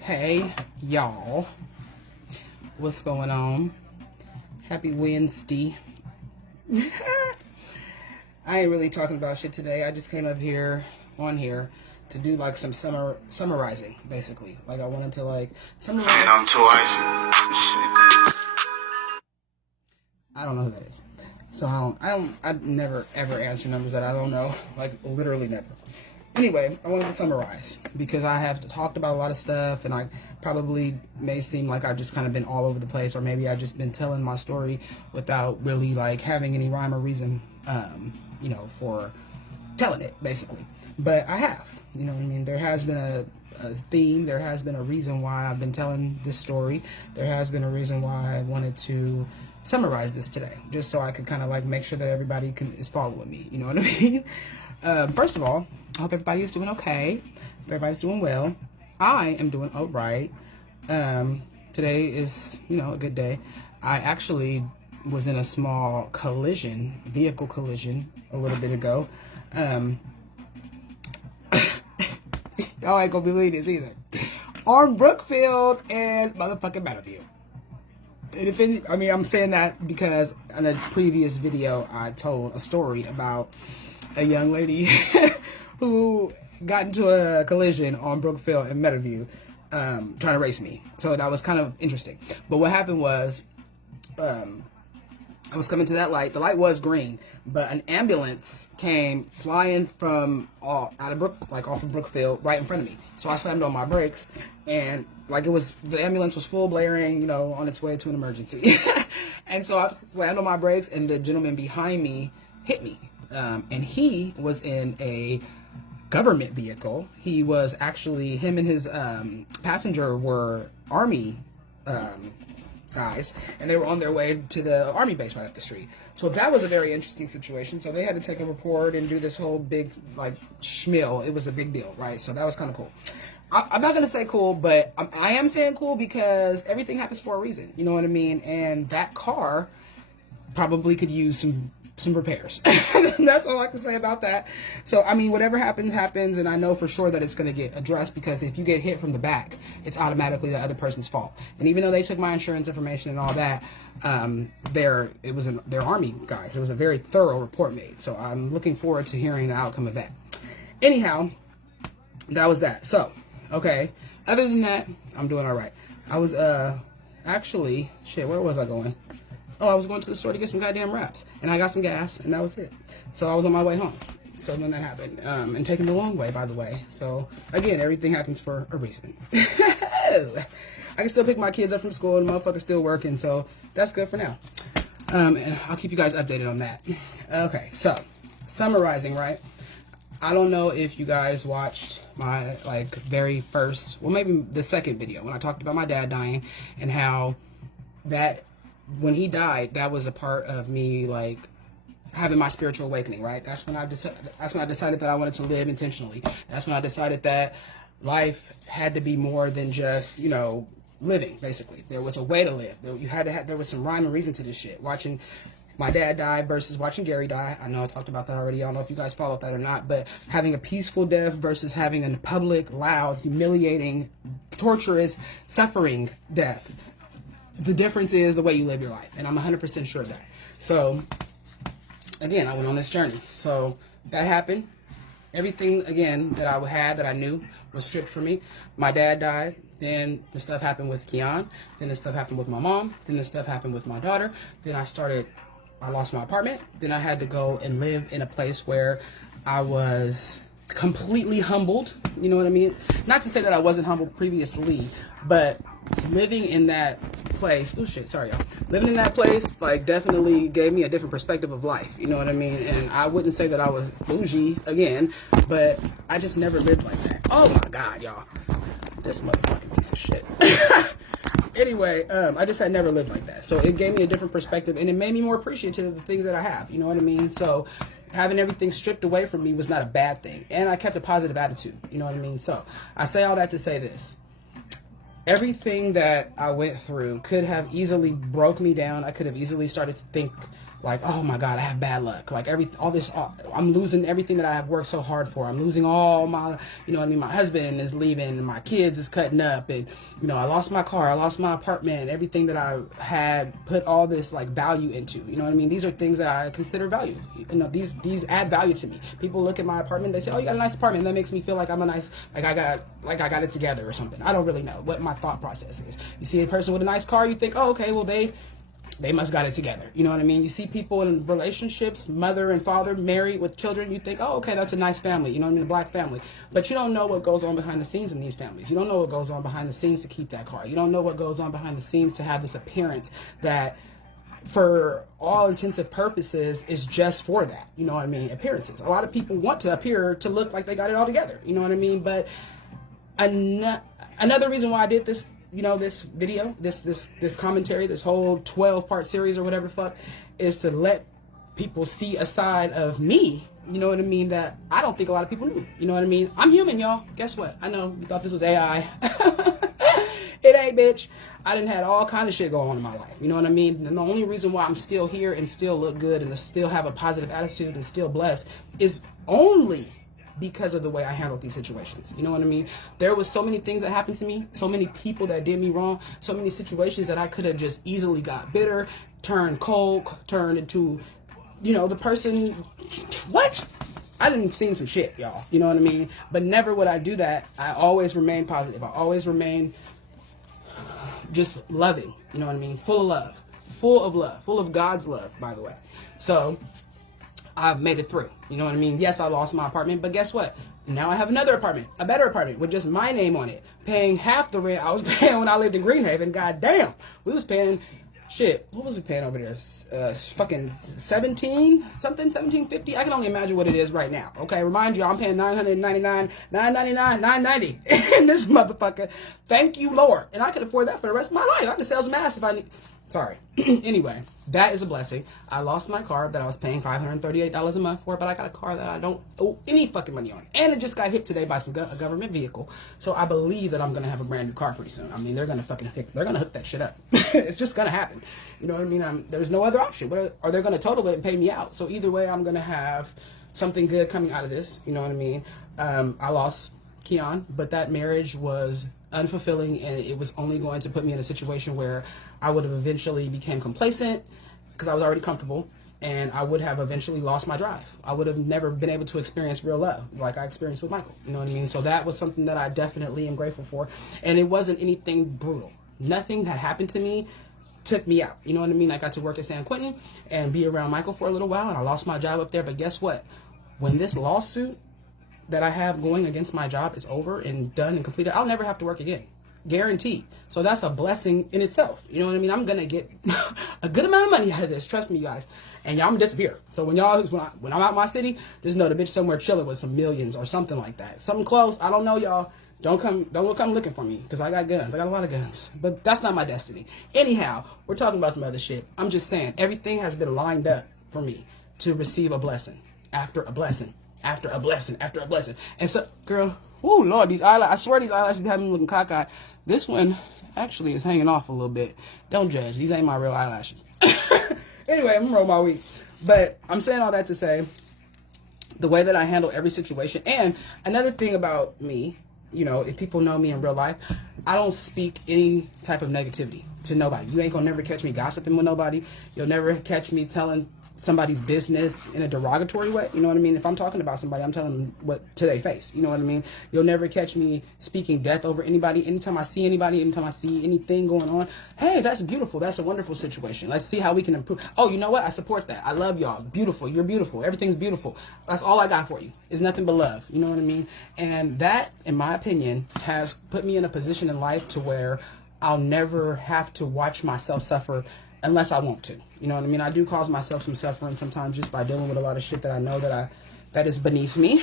Hey, y'all. What's going on? Happy Wednesday. I ain't really talking about shit today. I just came up here, on here, to do like some summarizing, basically. Like I wanted to like summarize. And I'm twice. I don't know who that is. So I never ever answer numbers that I don't know. Like literally never. Anyway, I wanted to summarize because I have talked about a lot of stuff and I probably may seem like I've just kind of been all over the place, or maybe I've just been telling my story without really like having any rhyme or reason, for telling it basically. But I have, you know what I mean? There has been a theme, there has been a reason why I've been telling this story. There has been a reason why I wanted to summarize this today, just so I could kind of like make sure that everybody is following me, you know what I mean? First of all, I hope everybody is doing okay. Everybody's doing well. I am doing all right. Today is, a good day. I actually was in a small vehicle collision a little bit ago. Y'all ain't gonna believe this either. On Brookfield and motherfucking Meadowview. And I'm saying that because in a previous video, I told a story about a young lady who got into a collision on Brookfield and Meadowview, trying to race me. So that was kind of interesting. But what happened was, I was coming to that light. The light was green, but an ambulance came flying from off of Brookfield, right in front of me. So I slammed on my brakes, and the ambulance was full blaring, on its way to an emergency. And so I slammed on my brakes, and the gentleman behind me hit me. And he was in a government vehicle. He was actually, him and his passenger were Army guys, and they were on their way to the Army base right up the street. So that was a very interesting situation. So they had to take a report and do this whole big schmill. It was a big deal, right? So that was kind of cool. I'm not going to say cool, but I am saying cool because everything happens for a reason. You know what I mean? And that car probably could use some repairs. That's all I can say about that. So, whatever happens, and I know for sure that it's going to get addressed, because if you get hit from the back, it's automatically the other person's fault. And even though they took my insurance information and all that, they're Army guys. It was a very thorough report made. So I'm looking forward to hearing the outcome of that. Anyhow, that was that. So, okay. Other than that, I'm doing all right. I was, where was I going? Oh, I was going to the store to get some goddamn wraps, and I got some gas, and that was it. So I was on my way home. So then that happened, and taking the long way, by the way. So again, everything happens for a reason. I can still pick my kids up from school, and the motherfucker's still working, so that's good for now. And I'll keep you guys updated on that. Okay, so summarizing, right? I don't know if you guys watched my very first, well, maybe the second video when I talked about my dad dying and how that. When he died, that was a part of me having my spiritual awakening, right? That's when I decided that I wanted to live intentionally. That's when I decided that life had to be more than just, living, basically. There was a way to live. There was some rhyme and reason to this shit. Watching my dad die versus watching Gary die. I know I talked about that already. I don't know if you guys followed that or not, but having a peaceful death versus having a public, loud, humiliating, torturous, suffering death. The difference is the way you live your life, and I'm 100% sure of that. So, again, I went on this journey. So, that happened. Everything, again, that I had, that I knew, was stripped from me. My dad died. Then the stuff happened with Keon. Then the stuff happened with my mom. Then the stuff happened with my daughter. Then I lost my apartment. Then I had to go and live in a place where I was completely humbled. You know what I mean? Not to say that I wasn't humbled previously, but living in that place, living in that place definitely gave me a different perspective of life, you know what I mean? And I wouldn't say that I was bougie again, but I just never lived like that. Oh my god, y'all, this motherfucking piece of shit. Anyway, I just had never lived like that, so it gave me a different perspective, and it made me more appreciative of the things that I have, you know what I mean? So having everything stripped away from me was not a bad thing, and I kept a positive attitude, you know what I mean? So I say all that to say this. Everything that I went through could have easily broke me down. I could have easily started to think like, oh my God, I have bad luck. Like I'm losing everything that I have worked so hard for. I'm losing all my, you know what I mean? My husband is leaving and my kids is cutting up, and, you know, I lost my car, I lost my apartment, everything that I had put all this like value into, you know what I mean? These are things that I consider value. You know, these add value to me. People look at my apartment, they say, oh, you got a nice apartment. That makes me feel like I'm a nice, like I got it together or something. I don't really know what my thought process is. You see a person with a nice car, you think, oh, okay, well, they must got it together. You know what I mean? You see people in relationships, mother and father, married with children, you think, oh, okay, that's a nice family. You know what I mean? A black family. But you don't know what goes on behind the scenes in these families. You don't know what goes on behind the scenes to keep that car. You don't know what goes on behind the scenes to have this appearance that, for all intensive purposes, is just for that. You know what I mean? Appearances. A lot of people want to appear to look like they got it all together. You know what I mean? But another reason why I did this, you know, this video, this commentary, this whole 12-part series or whatever the fuck, is to let people see a side of me, you know what I mean, that I don't think a lot of people knew. You know what I mean? I'm human, y'all. Guess what? I know you thought this was AI. It ain't, bitch. I done had all kind of shit go on in my life. You know what I mean? And the only reason why I'm still here and still look good and still have a positive attitude and still blessed is only because of the way I handled these situations. You know what I mean? There was so many things that happened to me, so many people that did me wrong, so many situations that I could have just easily got bitter, turned cold, turned into, you know, the person, what? I done seen some shit, y'all. You know what I mean? But never would I do that. I always remain positive. I always remain just loving. You know what I mean? Full of love, full of God's love, by the way. So I've made it through. You know what I mean? Yes, I lost my apartment, but guess what? Now I have another apartment, a better apartment with just my name on it, paying half the rent I was paying when I lived in Greenhaven. God damn, we was paying shit. What was we paying over there? Fucking 17 something, 1750. I can only imagine what it is right now. Okay, remind you, I'm paying $999, $990 in this motherfucker. Thank you, Lord, and I can afford that for the rest of my life. I can sell some ass if I need. Sorry. Anyway, that is a blessing. I lost my car that I was paying $538 a month for, but I got a car that I don't owe any fucking money on. And it just got hit today by a government vehicle. So I believe that I'm going to have a brand new car pretty soon. I mean, they're going to hook that shit up. It's just going to happen. You know what I mean? There's no other option. Or they're going to total it and pay me out. So either way, I'm going to have something good coming out of this. You know what I mean? I lost Keon, but that marriage was unfulfilling, and it was only going to put me in a situation where I would have eventually became complacent because I was already comfortable, and I would have eventually lost my drive. I would have never been able to experience real love like I experienced with Michael. You know what I mean? So that was something that I definitely am grateful for, and it wasn't anything brutal. Nothing that happened to me took me out. You know what I mean? I got to work at San Quentin and be around Michael for a little while, and I lost my job up there. But guess what? When this lawsuit that I have going against my job is over and done and completed, I'll never have to work again. Guaranteed. So that's a blessing in itself. You know what I mean? I'm going to get a good amount of money out of this. Trust me, guys. And y'all, I'm going to disappear. So when I'm out my city, just know the bitch somewhere chilling with some millions or something like that. Something close. I don't know, y'all. Don't come looking for me because I got guns. I got a lot of guns. But that's not my destiny. Anyhow, we're talking about some other shit. I'm just saying, everything has been lined up for me to receive a blessing after a blessing. After a blessing, after a blessing. And so, girl, oh Lord, these eyelashes, I swear these eyelashes have me looking cockeyed. This one actually is hanging off a little bit. Don't judge. These ain't my real eyelashes. Anyway, I'm gonna roll my week. But I'm saying all that to say, the way that I handle every situation. And another thing about me, you know, if people know me in real life, I don't speak any type of negativity to nobody. You ain't gonna never catch me gossiping with nobody. You'll never catch me telling somebody's business in a derogatory way. You know what I mean? If I'm talking about somebody, I'm telling them what to their face. You know what I mean? You'll never catch me speaking death over anybody. Anytime I see anybody, anytime I see anything going on, hey, that's beautiful. That's a wonderful situation. Let's see how we can improve. Oh, you know what? I support that. I love y'all. Beautiful. You're beautiful. Everything's beautiful. That's all I got for you. It's nothing but love. You know what I mean? And that, in my opinion, has put me in a position in life to where I'll never have to watch myself suffer unless I want to. You know what I mean? I do cause myself some suffering sometimes just by dealing with a lot of shit that I know that is beneath me.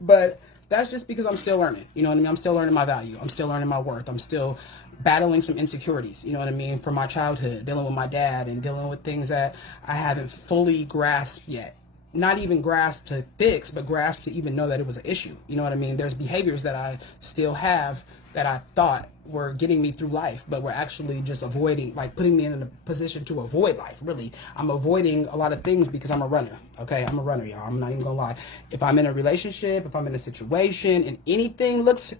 But that's just because I'm still learning. You know what I mean? I'm still learning my value. I'm still learning my worth. I'm still battling some insecurities, you know what I mean, from my childhood, dealing with my dad and dealing with things that I haven't fully grasped yet. Not even grasped to fix, but grasped to even know that it was an issue. You know what I mean? There's behaviors that I still have that I thought were getting me through life, but were actually just avoiding, like putting me in a position to avoid life. Really, I'm avoiding a lot of things because I'm a runner. Okay, I'm a runner, y'all. I'm not even gonna lie. If I'm in a relationship, if I'm in a situation, and anything looks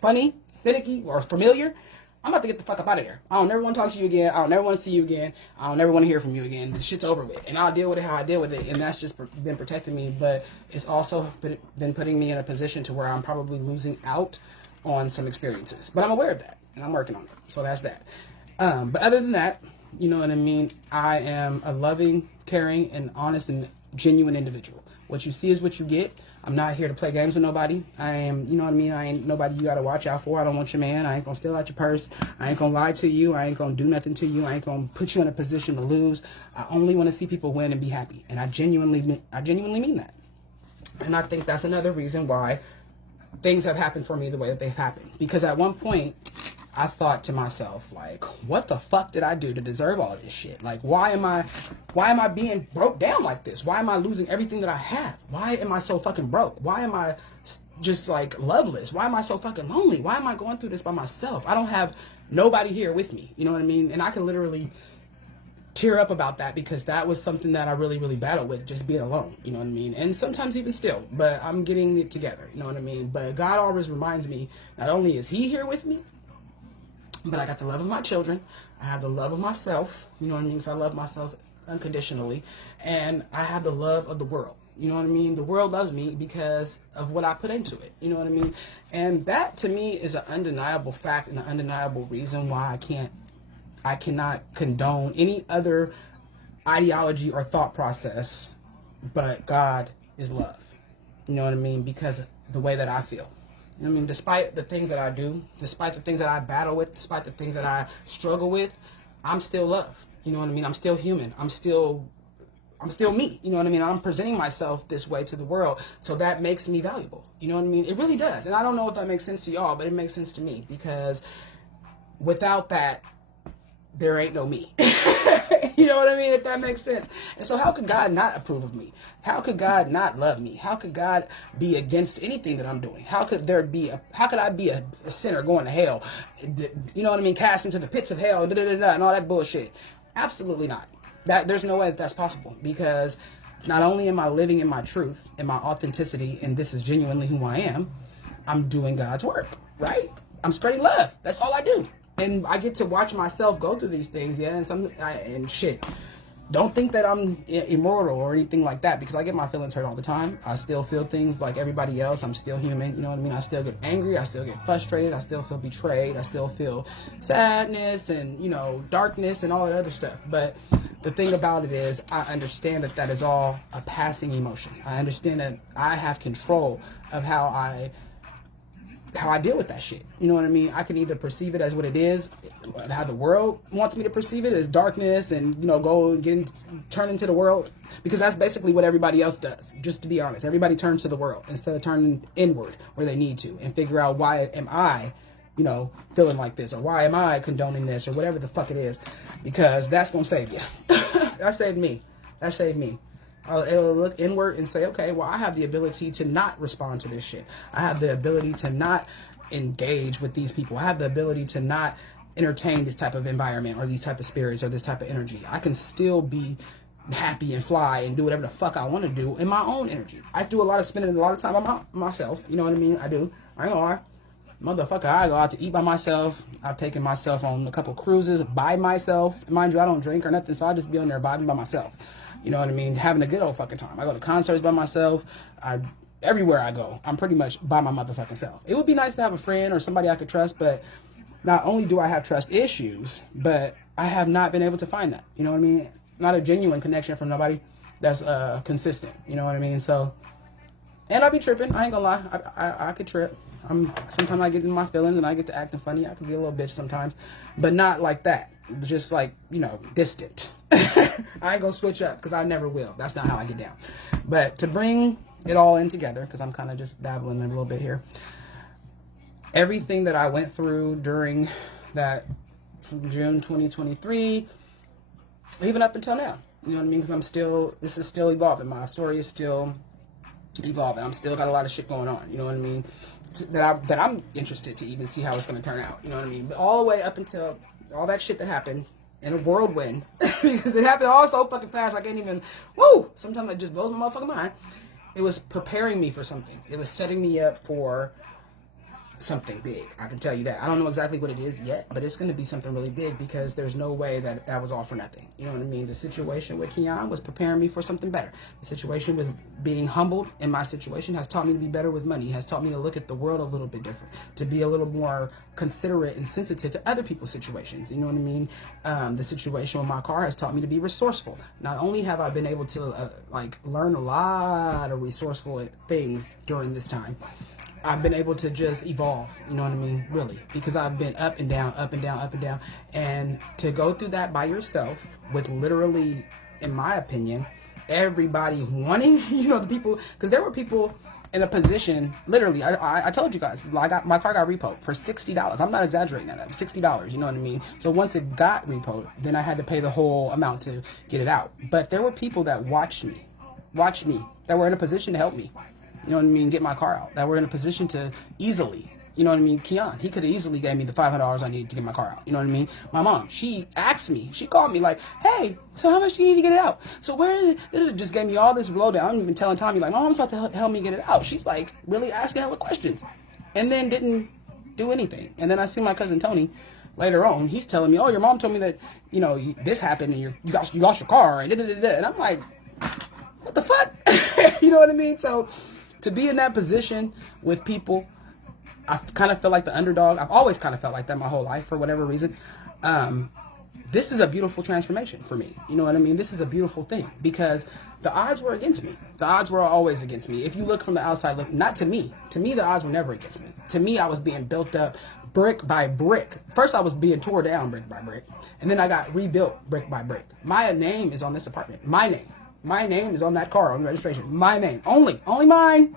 funny, finicky, or familiar, I'm about to get the fuck up out of there. I don't never want to talk to you again. I don't never want to see you again. I don't never want to hear from you again. This shit's over with. And I'll deal with it how I deal with it. And that's just been protecting me. But it's also been putting me in a position to where I'm probably losing out on some experiences. But I'm aware of that. And I'm working on it. So that's that. But other than that, you know what I mean? I am a loving, caring, and honest and genuine individual. What you see is what you get. I'm not here to play games with nobody. I am, you know what I mean? I ain't nobody you gotta watch out for. I don't want your man. I ain't gonna steal out your purse. I ain't gonna lie to you. I ain't gonna do nothing to you. I ain't gonna put you in a position to lose. I only want to see people win and be happy. And I genuinely mean that. And I think that's another reason why things have happened for me the way that they've happened. Because at one point, I thought to myself, like, what the fuck did I do to deserve all this shit? Like, why am I being broke down like this? Why am I losing everything that I have? Why am I so fucking broke? Why am I just like loveless? Why am I so fucking lonely? Why am I going through this by myself? I don't have nobody here with me. You know what I mean? And I can literally tear up about that because that was something that I really, really battled with, just being alone, you know what I mean? And sometimes even still, but I'm getting it together, you know what I mean? But God always reminds me, not only is he here with me, but I got the love of my children. I have the love of myself, you know what I mean? Because I love myself unconditionally. And I have the love of the world, you know what I mean? The world loves me because of what I put into it, you know what I mean? And that to me is an undeniable fact and an undeniable reason why I cannot condone any other ideology or thought process, but God is love. You know what I mean? Because of the way that I feel. You know what I mean? Despite the things that I do, despite the things that I battle with, despite the things that I struggle with, I'm still love. You know what I mean? I'm still human. I'm still me. You know what I mean? I'm presenting myself this way to the world. So that makes me valuable. You know what I mean? It really does. And I don't know if that makes sense to y'all, but it makes sense to me because without that, there ain't no me. You know what I mean? If that makes sense. And so how could God not approve of me? How could God not love me? How could God be against anything that I'm doing? How could I be a sinner going to hell? You know what I mean? Cast into the pits of hell and all that bullshit. Absolutely not. There's no way that's possible because not only am I living in my truth, in my authenticity, and this is genuinely who I am, I'm doing God's work, right? I'm spreading love. That's all I do. And I get to watch myself go through these things, yeah, and shit. Don't think that I'm immortal or anything like that because I get my feelings hurt all the time. I still feel things like everybody else. I'm still human, you know what I mean? I still get angry. I still get frustrated. I still feel betrayed. I still feel sadness and, you know, darkness and all that other stuff. But the thing about it is I understand that that is all a passing emotion. I understand that I have control of how I deal with that shit. You know what I mean? I can either perceive it as what it is, how the world wants me to perceive it as darkness and, you know, go and turn into the world because that's basically what everybody else does. Just to be honest, everybody turns to the world instead of turning inward where they need to and figure out why am I, you know, feeling like this or why am I condoning this or whatever the fuck it is because that's going to save you. That saved me. That saved me. I'll look inward and say, okay, well, I have the ability to not respond to this shit. I have the ability to not engage with these people. I have the ability to not entertain this type of environment or these type of spirits or this type of energy. I can still be happy and fly and do whatever the fuck I want to do in my own energy. I do spending a lot of time on myself. You know what I mean? I do. I ain't gonna lie. Motherfucker, I go out to eat by myself. I've taken myself on a couple cruises by myself. Mind you, I don't drink or nothing, so I just be on there vibing by myself. You know what I mean? Having a good old fucking time. I go to concerts by myself. Everywhere I go, I'm pretty much by my motherfucking self. It would be nice to have a friend or somebody I could trust, but not only do I have trust issues, but I have not been able to find that. You know what I mean? Not a genuine connection from nobody that's consistent. You know what I mean? So, and I be tripping. I ain't gonna lie. I could trip. Sometimes I get in my feelings and I get to acting funny. I could be a little bitch sometimes, but not like that. Just like, you know, distant. I ain't gonna switch up because I never will. That's not how I get down. But to bring it all in together, because I'm kind of just babbling a little bit here. Everything that I went through during that from June 2023, even up until now, you know what I mean? Because this is still evolving. My story is still evolving. I'm still got a lot of shit going on. You know what I mean? that I'm interested to even see how it's going to turn out. You know what I mean? But all the way up until all that shit that happened in a whirlwind, because it happened all so fucking fast, I can't even, sometimes it just blows my motherfucking mind. It was preparing me for something. It was setting me up for something big. I can tell you that. I don't know exactly what it is yet, but it's going to be something really big, because there's no way that was all for nothing. You know what I mean? The situation with Keon was preparing me for something better. The situation with being humbled in my situation has taught me to be better with money, has taught me to look at the world a little bit different, to be a little more considerate and sensitive to other people's situations. You know what I mean? The situation with my car has taught me to be resourceful. Not only have I been able to learn a lot of resourceful things during this time, I've been able to just evolve, you know what I mean, really, because I've been up and down, up and down, up and down, and to go through that by yourself with literally, in my opinion, everybody wanting, the people, because there were people in a position, literally, I told you guys, my car got repoed for $60. I'm not exaggerating that, $60, you know what I mean? So once it got repoed, then I had to pay the whole amount to get it out. But there were people that watched me, that were in a position to help me. You know what I mean? Get my car out. That were in a position to easily, you know what I mean? Keon, he could have easily gave me the $500 I needed to get my car out. You know what I mean? My mom, she asked me, she called me like, hey, so how much do you need to get it out? So where is it? This just gave me all this lowdown. I'm even telling Tommy, like, Mom's about to help me get it out. She's like really asking hella questions, and then didn't do anything. And then I see my cousin Tony later on. He's telling me, oh, your mom told me that, this happened and you lost your car and da-da-da-da. And I'm like, what the fuck? You know what I mean? So to be in that position with people, I kind of feel like the underdog. I've always kind of felt like that my whole life for whatever reason. This is a beautiful transformation for me. You know what I mean? This is a beautiful thing, because the odds were against me. The odds were always against me. If you look from the outside, not to me. To me, the odds were never against me. To me, I was being built up brick by brick. First, I was being tore down brick by brick, and then I got rebuilt brick by brick. My name is on this apartment. My name. My name is on that car, on the registration. My name. Only mine.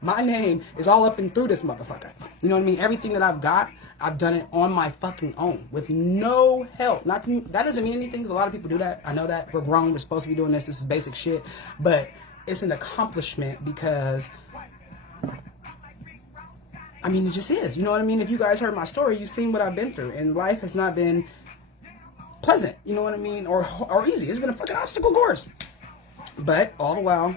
My name is all up and through this motherfucker. You know what I mean? Everything that I've got, I've done it on my fucking own with no help. That doesn't mean anything, because a lot of people do that. I know that. We're grown. We're supposed to be doing this. This is basic shit. But it's an accomplishment because, it just is. You know what I mean? If you guys heard my story, you've seen what I've been through. And life has not been pleasant. You know what I mean? Or easy. It's been a fucking obstacle course. But all the while,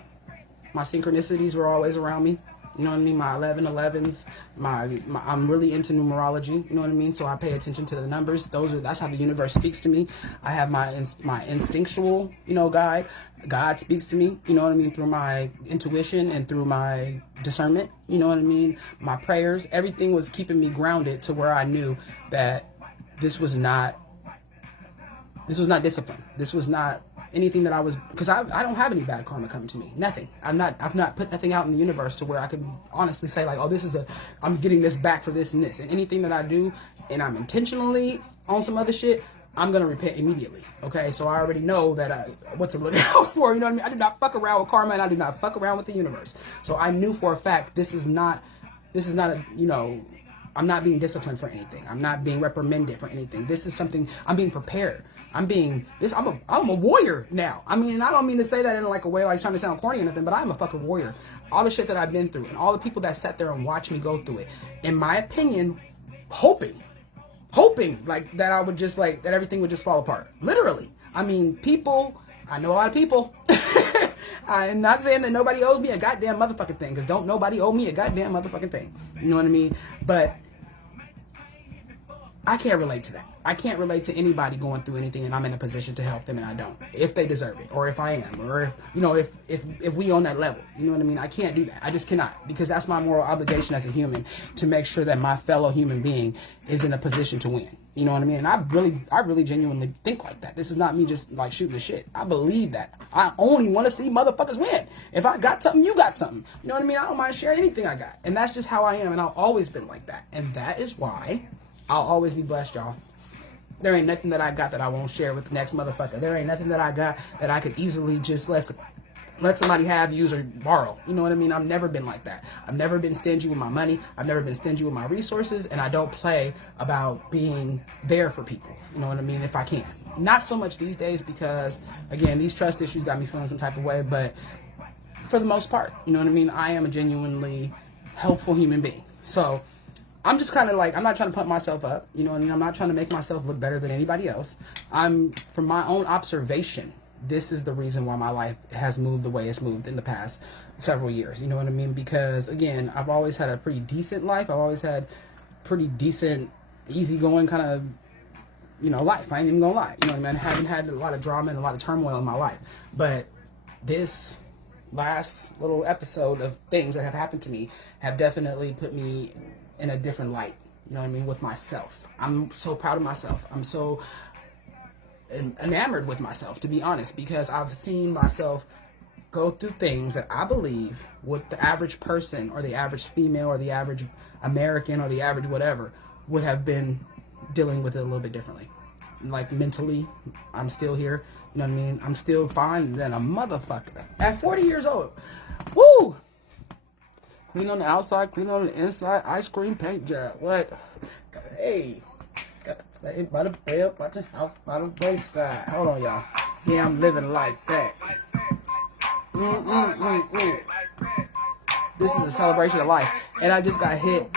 my synchronicities were always around me. You know what I mean? My 1111s. I'm really into numerology. You know what I mean? So I pay attention to the numbers. That's how the universe speaks to me. I have my instinctual, guide. God speaks to me. You know what I mean? Through my intuition and through my discernment. You know what I mean? My prayers. Everything was keeping me grounded to where I knew that this was not discipline. This was not anything that I was, because I don't have any bad karma coming to me. Nothing. I've not put nothing out in the universe to where I can honestly say like, oh, I'm getting this back for this and this. And anything that I do, and I'm intentionally on some other shit, I'm going to repent immediately. Okay. So I already know that what to look out for. You know what I mean? I do not fuck around with karma, and I do not fuck around with the universe. So I knew for a fact, this is not I'm not being disciplined for anything. I'm not being reprimanded for anything. This is something, I'm being prepared. I'm a warrior now. I don't mean to say that in like a way like trying to sound corny or nothing, but I'm a fucking warrior. All the shit that I've been through and all the people that sat there and watched me go through it, in my opinion, hoping like that I would just that everything would just fall apart. Literally. I know a lot of people. I'm not saying that nobody owes me a goddamn motherfucking thing, because don't nobody owe me a goddamn motherfucking thing. You know what I mean? But I can't relate to that. I can't relate to anybody going through anything and I'm in a position to help them and I don't. If they deserve it, or if I am, or if we on that level. You know what I mean? I can't do that. I just cannot, because that's my moral obligation as a human, to make sure that my fellow human being is in a position to win. You know what I mean? And I really genuinely think like that. This is not me just like shooting the shit. I believe that. I only want to see motherfuckers win. If I got something, you got something. You know what I mean? I don't mind sharing anything I got. And that's just how I am. And I've always been like that. And that is why I'll always be blessed, y'all. There ain't nothing that I got that I won't share with the next motherfucker. There ain't nothing that I got that I could easily just let somebody have, use, or borrow. You know what I mean? I've never been like that. I've never been stingy with my money. I've never been stingy with my resources. And I don't play about being there for people. You know what I mean? If I can. Not so much these days, because, again, these trust issues got me feeling some type of way. But for the most part, you know what I mean? I am a genuinely helpful human being. So I'm just kind of like, I'm not trying to pump myself up. You know what I mean? I'm not trying to make myself look better than anybody else. From my own observation, this is the reason why my life has moved the way it's moved in the past several years. You know what I mean? Because again, I've always had a pretty decent life. I've always had pretty decent, easygoing kind of, life. I ain't even gonna lie. You know what I mean? I haven't had a lot of drama and a lot of turmoil in my life. But this last little episode of things that have happened to me have definitely put me in a different light. You know what I mean? With myself. I'm so proud of myself. I'm so enamored with myself, to be honest, because I've seen myself go through things that I believe what the average person or the average female or the average American or the average whatever would have been dealing with it a little bit differently. Like mentally, I'm still here. You know what I mean? I'm still fine than a motherfucker. At 40 years old. Woo! Clean on the outside, clean on the inside, ice cream paint job. What? Hey. Got to play by the bell, by the house, by the wayside. Hold on, y'all. Yeah, I'm living like that. This is a celebration of life. And I just got hit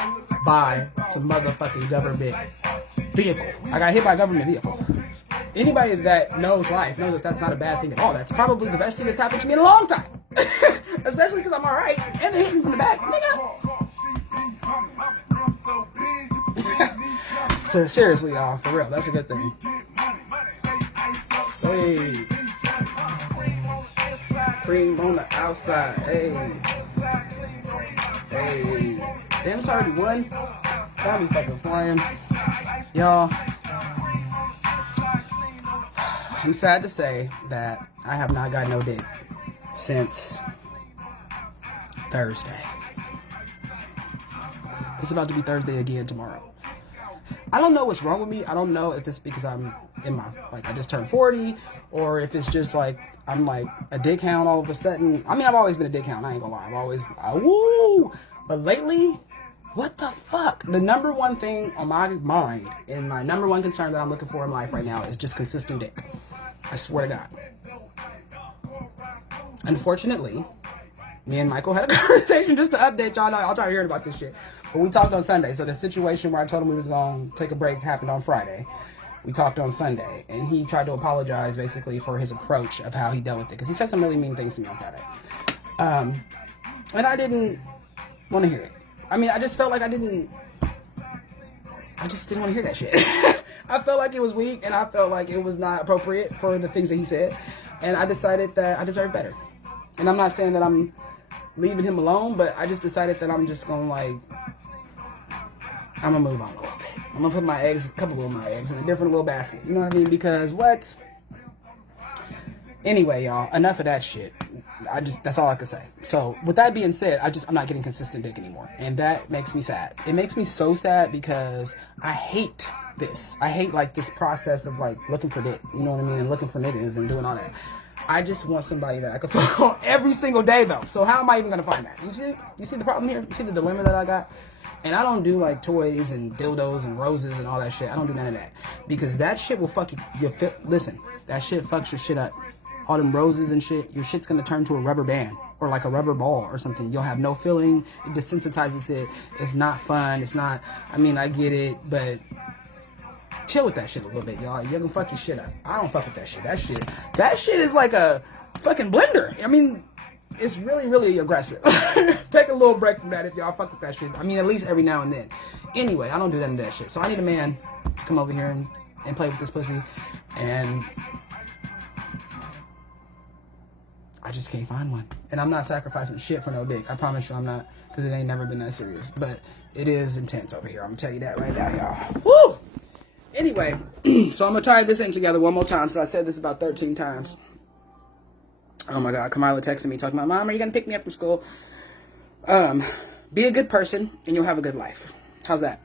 by some motherfucking government vehicle. I got hit by a government vehicle. Anybody that knows life knows that that's not a bad thing at all. That's probably the best thing that's happened to me in a long time. Especially because I'm alright. And they hit me from the back. Nigga. So seriously, y'all, for real, that's a good thing. Hey. Cream on the outside. Hey. Hey. Damn, it's already 1. I'll be fucking flying. Y'all, I'm sad to say that I have not got no dick since Thursday. It's about to be Thursday again tomorrow. I don't know what's wrong with me. I don't know if it's because I'm in my, I just turned 40, or if it's just like, I'm like a dick hound all of a sudden. I mean, I've always been a dick hound, I ain't gonna lie. I've always, woo! But lately, what the fuck? The number one thing on my mind and my number one concern that I'm looking for in life right now is just consistent dick. I swear to God. Unfortunately, me and Michael had a conversation just to update y'all. I'll try to hear about this shit. But we talked on Sunday. So the situation where I told him we was going to take a break happened on Friday. We talked on Sunday. And he tried to apologize basically for his approach of how he dealt with it. Because he said some really mean things to me on Friday. And I didn't want to hear it. I mean, I just felt like I just didn't want to hear that shit. I felt like it was weak, and I felt like it was not appropriate for the things that he said. And I decided that I deserve better. And I'm not saying that I'm leaving him alone, but I just decided that I'm just going to, I'm going to move on a little bit. I'm going to put a couple of my eggs in a different little basket. You know what I mean? Because what? Anyway, y'all, enough of that shit. That's all I can say. So, with that being said, I'm not getting consistent dick anymore. And that makes me sad. It makes me so sad because I hate this. I hate, this process of, looking for dick. You know what I mean? And looking for niggas and doing all that. I just want somebody that I can fuck on every single day, though. So, how am I even going to find that? You see the problem here? You see the dilemma that I got? And I don't do, toys and dildos and roses and all that shit. I don't do none of that. Because that shit will fuck you. Listen, that shit fucks your shit up. All them roses and shit, your shit's gonna turn to a rubber band or like a rubber ball or something. You'll have no feeling. It desensitizes it. It's not fun. It's not, I get it, but chill with that shit a little bit, y'all. You can fuck your shit up. I don't fuck with that shit. That shit is like a fucking blender. It's really, really aggressive. Take a little break from that if y'all fuck with that shit. At least every now and then. Anyway, I don't do that into that shit. So I need a man to come over here and play with this pussy. And I just can't find one. And I'm not sacrificing shit for no dick. I promise you I'm not. Because it ain't never been that serious. But it is intense over here. I'm going to tell you that right now, y'all. Woo! Anyway, so I'm going to try this thing together one more time. So I said this about 13 times. Oh my God. Kamila texted me talking about, Mom, are you going to pick me up from school? Be a good person and you'll have a good life. How's that?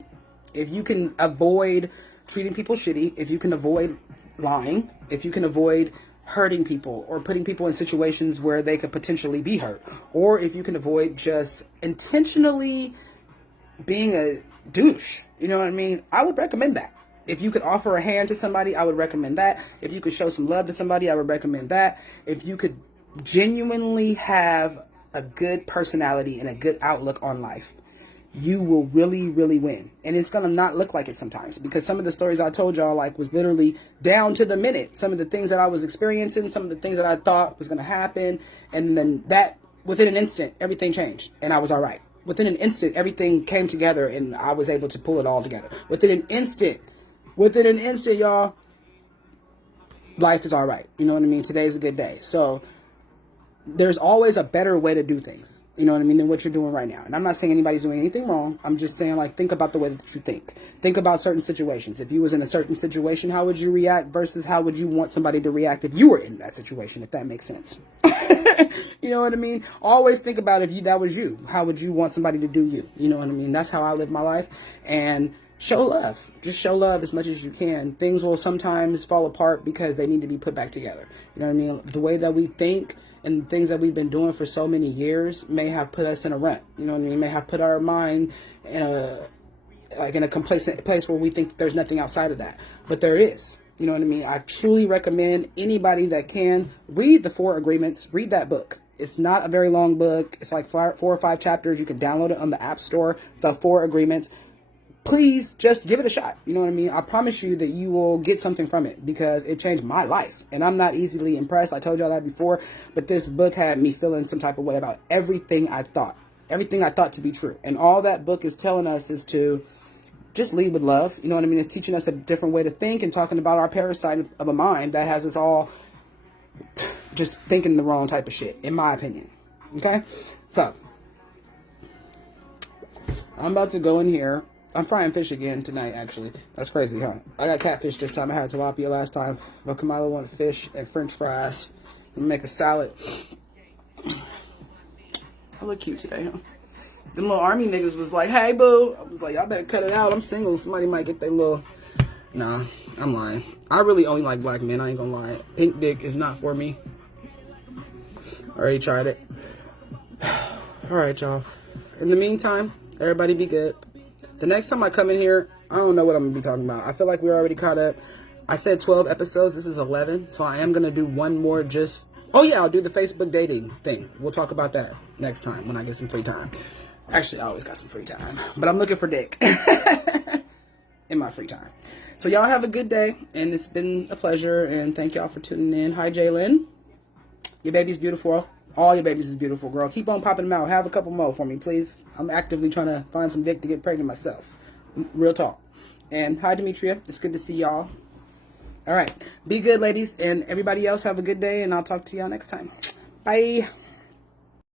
If you can avoid treating people shitty, if you can avoid lying, if you can avoid hurting people or putting people in situations where they could potentially be hurt, or if you can avoid just intentionally being a douche, you know what I mean? I would recommend that. If you could offer a hand to somebody, I would recommend that. If you could show some love to somebody, I would recommend that. If you could genuinely have a good personality and a good outlook on life, you will really, really win. And it's going to not look like it sometimes, because some of the stories I told y'all, like, was literally down to the minute. Some of the things that I was experiencing, some of the things that I thought was going to happen. And then that, within an instant, everything changed and I was all right. Within an instant, everything came together and I was able to pull it all together. Within an instant, y'all, life is all right. You know what I mean? Today's a good day. So there's always a better way to do things, you know what I mean, than what you're doing right now. And I'm not saying anybody's doing anything wrong. I'm just saying, like, think about the way that you think. Think about certain situations. If you was in a certain situation, how would you react versus how would you want somebody to react if you were in that situation, if that makes sense. You know what I mean? Always think about if that was you. How would you want somebody to do you? You know what I mean? That's how I live my life. And show love. Just show love as much as you can. Things will sometimes fall apart because they need to be put back together. You know what I mean? The way that we think and the things that we've been doing for so many years may have put us in a rut. You know what I mean? May have put our mind in a complacent place where we think there's nothing outside of that. But there is. You know what I mean? I truly recommend anybody that can read the 4 Agreements. Read that book. It's not a very long book. It's like 4 or 5 chapters. You can download it on the App Store. The 4 Agreements. Please just give it a shot. You know what I mean? I promise you that you will get something from it, because it changed my life. And I'm not easily impressed. I told y'all that before. But this book had me feeling some type of way about everything I thought. Everything I thought to be true. And all that book is telling us is to just lead with love. You know what I mean? It's teaching us a different way to think and talking about our parasite of a mind that has us all just thinking the wrong type of shit, in my opinion. Okay? So, I'm about to go in here. I'm frying fish again tonight, actually. That's crazy, huh? I got catfish this time. I had tilapia last time. But Kamala wanted fish and french fries. I'm gonna make a salad. I look cute today, huh? Them little army niggas was like, hey, boo. I was like, y'all better cut it out. I'm single. Somebody might get their little... Nah, I'm lying. I really only like black men. I ain't gonna lie. Pink dick is not for me. I already tried it. All right, y'all. In the meantime, everybody be good. The next time I come in here, I don't know what I'm going to be talking about. I feel like we're already caught up. I said 12 episodes. This is 11. So I am going to do one more just... Oh, yeah, I'll do the Facebook dating thing. We'll talk about that next time when I get some free time. Actually, I always got some free time. But I'm looking for dick in my free time. So y'all have a good day. And it's been a pleasure. And thank y'all for tuning in. Hi, Jalen. Your baby's beautiful. All your babies is beautiful, girl. Keep on popping them out. Have a couple more for me, please. I'm actively trying to find some dick to get pregnant myself. Real talk. And hi, Demetria. It's good to see y'all. All right. Be good, ladies. And everybody else, have a good day. And I'll talk to y'all next time. Bye.